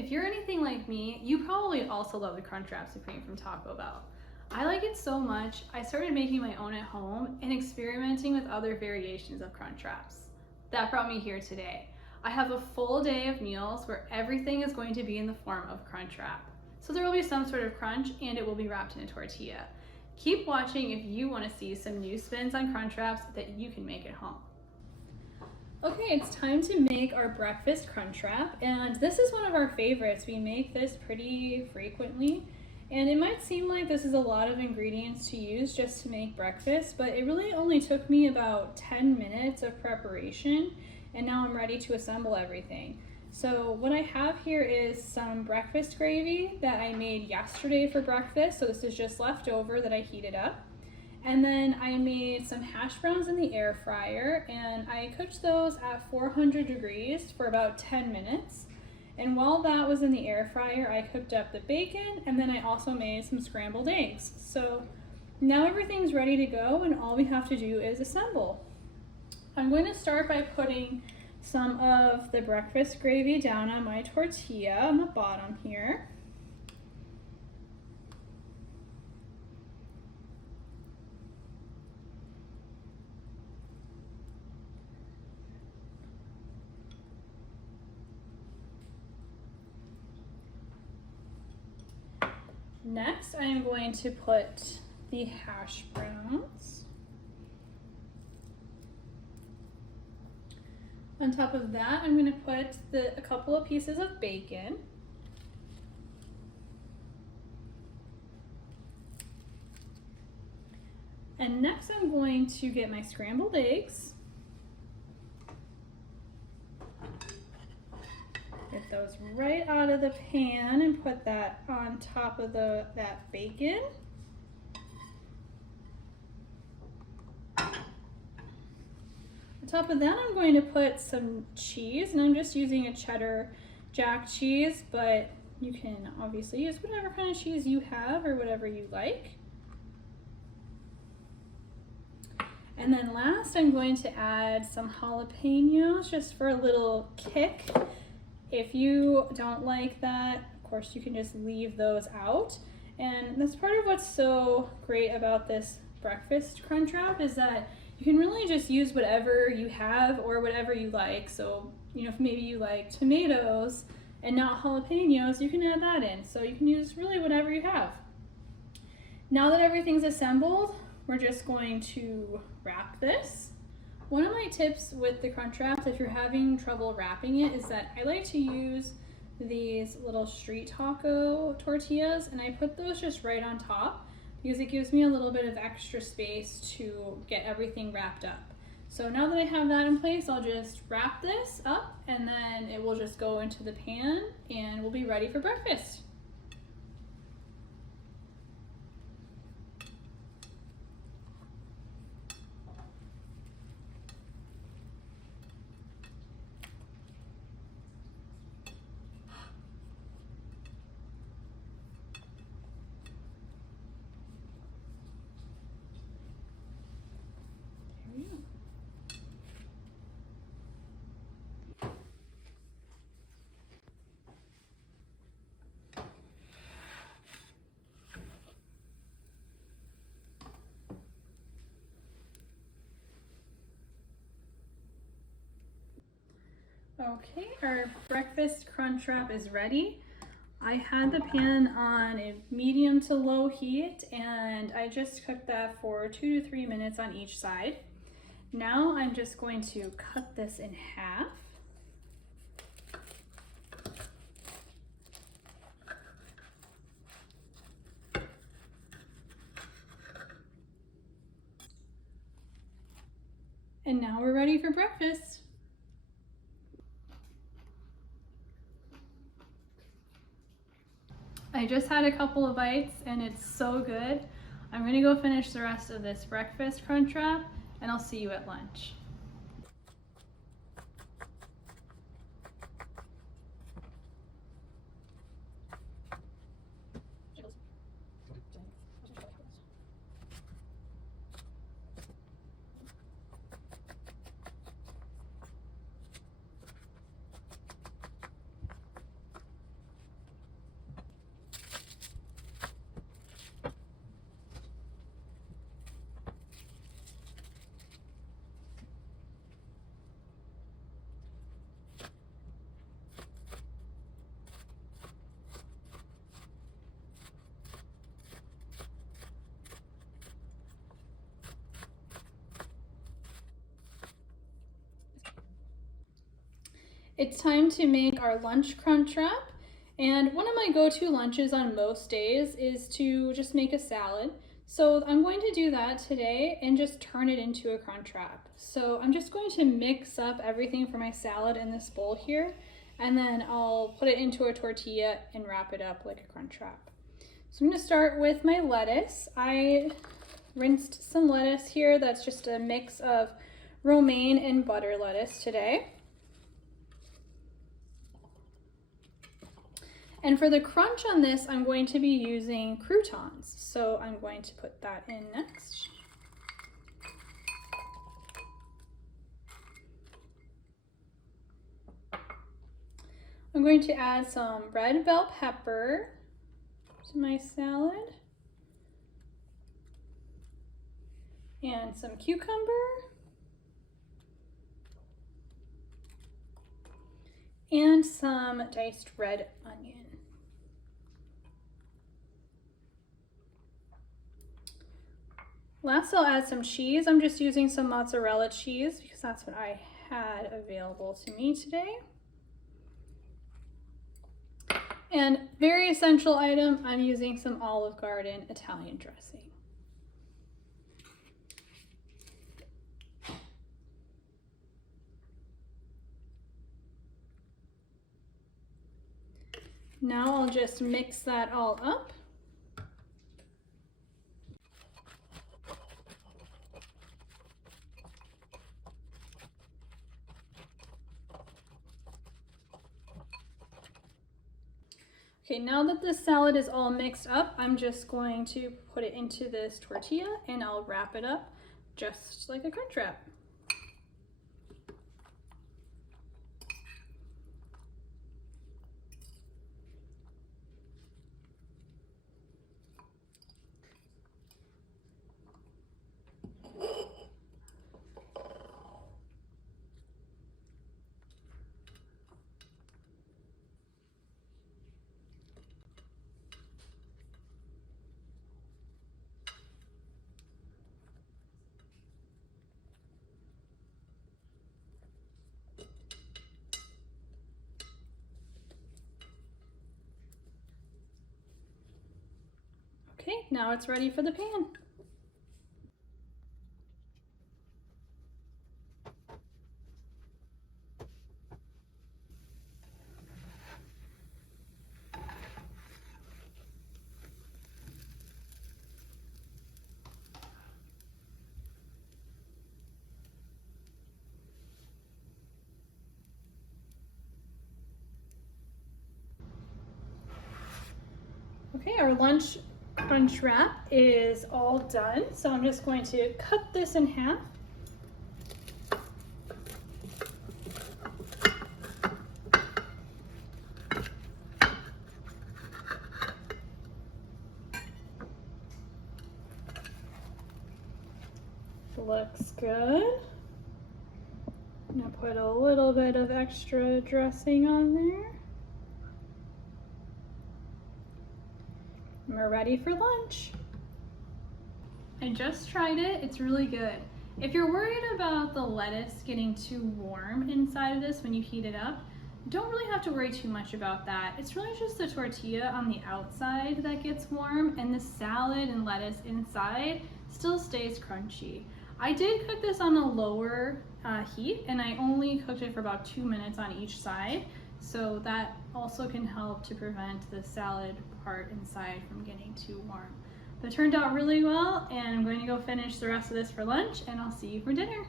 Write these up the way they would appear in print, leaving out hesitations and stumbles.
If you're anything like me, you probably also love the Crunchwrap Supreme from Taco Bell. I like it so much, I started making my own at home and experimenting with other variations of Crunchwraps. That brought me here today. I have a full day of meals where everything is going to be in the form of Crunchwrap. So there will be some sort of crunch and it will be wrapped in a tortilla. Keep watching if you want to see some new spins on Crunchwraps that you can make at home. Okay, it's time to make our breakfast Crunchwrap, and this is one of our favorites. We make this pretty frequently, and it might seem like this is a lot of ingredients to use just to make breakfast, but it really only took me about 10 minutes of preparation, and now I'm ready to assemble everything. So what I have here is some breakfast gravy that I made yesterday for breakfast, so this is just leftover that I heated up. And then I made some hash browns in the air fryer, and I cooked those at 400 degrees for about 10 minutes. And while that was in the air fryer, I cooked up the bacon, and then I also made some scrambled eggs. So now everything's ready to go, and all we have to do is assemble. I'm going to start by putting some of the breakfast gravy down on my tortilla on the bottom here. Next, I am going to put the hash browns. On top of that, I'm going to put a couple of pieces of bacon. And next, I'm going to get my scrambled eggs. Get those right out of the pan and put that on top of that bacon. On top of that, I'm going to put some cheese, and I'm just using a cheddar jack cheese, but you can obviously use whatever kind of cheese you have or whatever you like. And then last, I'm going to add some jalapenos just for a little kick. If you don't like that, of course, you can just leave those out. And that's part of what's so great about this breakfast Crunchwrap is that you can really just use whatever you have or whatever you like. So, you know, if maybe you like tomatoes and not jalapenos, you can add that in. So you can use really whatever you have. Now that everything's assembled, we're just going to wrap this. One of my tips with the Crunchwraps, if you're having trouble wrapping it, is that I like to use these little street taco tortillas, and I put those just right on top because it gives me a little bit of extra space to get everything wrapped up. So now that I have that in place, I'll just wrap this up and then it will just go into the pan and we'll be ready for breakfast. Okay, our breakfast Crunchwrap is ready. I had the pan on a medium to low heat and I just cooked that for 2 to 3 minutes on each side. Now I'm just going to cut this in half. And now we're ready for breakfast. I just had a couple of bites and it's so good. I'm gonna go finish the rest of this breakfast Crunchwrap and I'll see you at lunch. It's time to make our lunch crunch wrap. And one of my go-to lunches on most days is to just make a salad. So I'm going to do that today and just turn it into a crunch wrap. So I'm just going to mix up everything for my salad in this bowl here, and then I'll put it into a tortilla and wrap it up like a crunch wrap. So I'm going to start with my lettuce. I rinsed some lettuce here. That's just a mix of romaine and butter lettuce today. And for the crunch on this, I'm going to be using croutons. So I'm going to put that in next. I'm going to add some red bell pepper to my salad. And some cucumber. And some diced red onion. Last, I'll add some cheese. I'm just using some mozzarella cheese because that's what I had available to me today. And very essential item, I'm using some Olive Garden Italian dressing. Now I'll just mix that all up. Okay, now that the salad is all mixed up, I'm just going to put it into this tortilla and I'll wrap it up just like a crunch wrap. Okay, now it's ready for the pan. Okay, our lunch crunch wrap is all done. So I'm just going to cut this in half. Looks good. I'm gonna put a little bit of extra dressing on there. And we're ready for lunch. I just tried it, it's really good. If you're worried about the lettuce getting too warm inside of this when you heat it up, don't really have to worry too much about that. It's really just the tortilla on the outside that gets warm, and the salad and lettuce inside still stays crunchy. I did cook this on a lower heat, and I only cooked it for about 2 minutes on each side, so that also can help to prevent the salad part inside from getting too warm. But it turned out really well, and I'm going to go finish the rest of this for lunch, and I'll see you for dinner.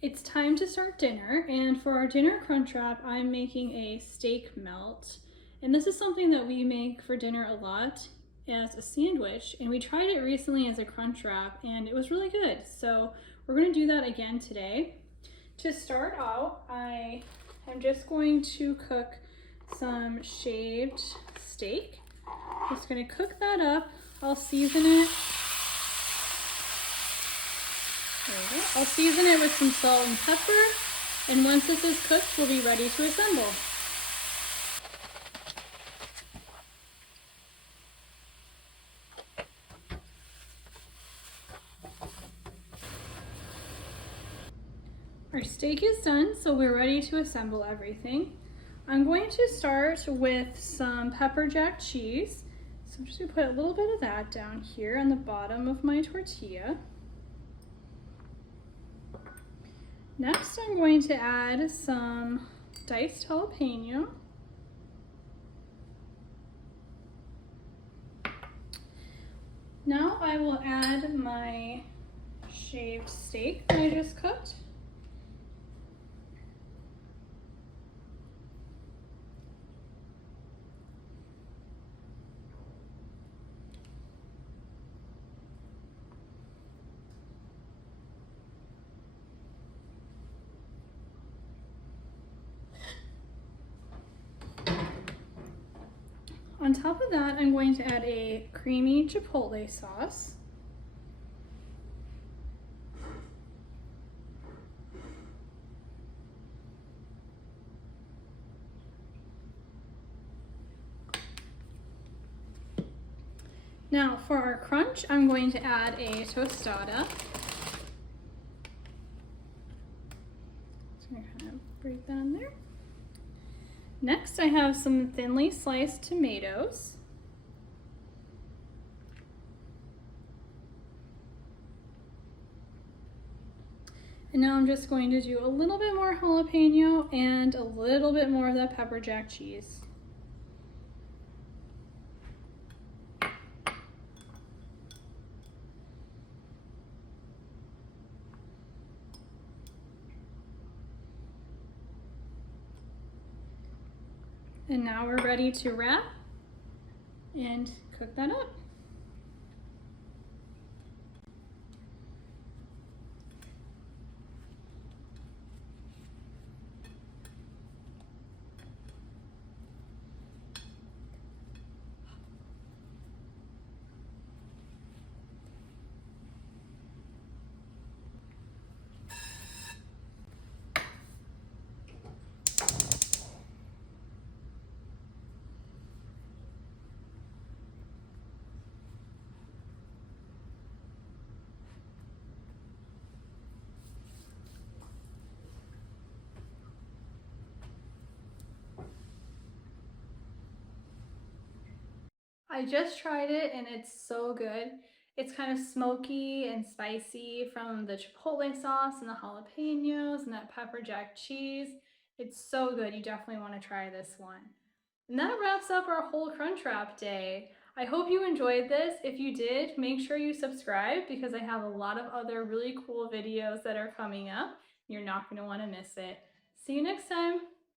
It's time to start dinner, and for our dinner crunch wrap, I'm making a steak melt. And this is something that we make for dinner a lot as a sandwich, and we tried it recently as a crunch wrap, and it was really good. So we're going to do that again today. To start out, I am just going to cook some shaved steak. Just going to cook that up. I'll season it. There we go. I'll season it with some salt and pepper, and once this is cooked, we'll be ready to assemble. Our steak is done, so we're ready to assemble everything. I'm going to start with some pepper jack cheese. So I'm just gonna put a little bit of that down here on the bottom of my tortilla. Next, I'm going to add some diced jalapeno. Now I will add my shaved steak that I just cooked. On top of that, I'm going to add a creamy chipotle sauce. Now for our crunch, I'm going to add a tostada. So I'm going to kind of break that in there. Next, I have some thinly sliced tomatoes. And now I'm just going to do a little bit more jalapeno and a little bit more of that pepper jack cheese. And now we're ready to wrap and cook that up. I just tried it and it's so good. It's kind of smoky and spicy from the chipotle sauce and the jalapenos and that pepper jack cheese. It's so good. You definitely want to try this one. And that wraps up our whole Crunchwrap day. I hope you enjoyed this. If you did, make sure you subscribe because I have a lot of other really cool videos that are coming up. You're not going to want to miss it. See you next time.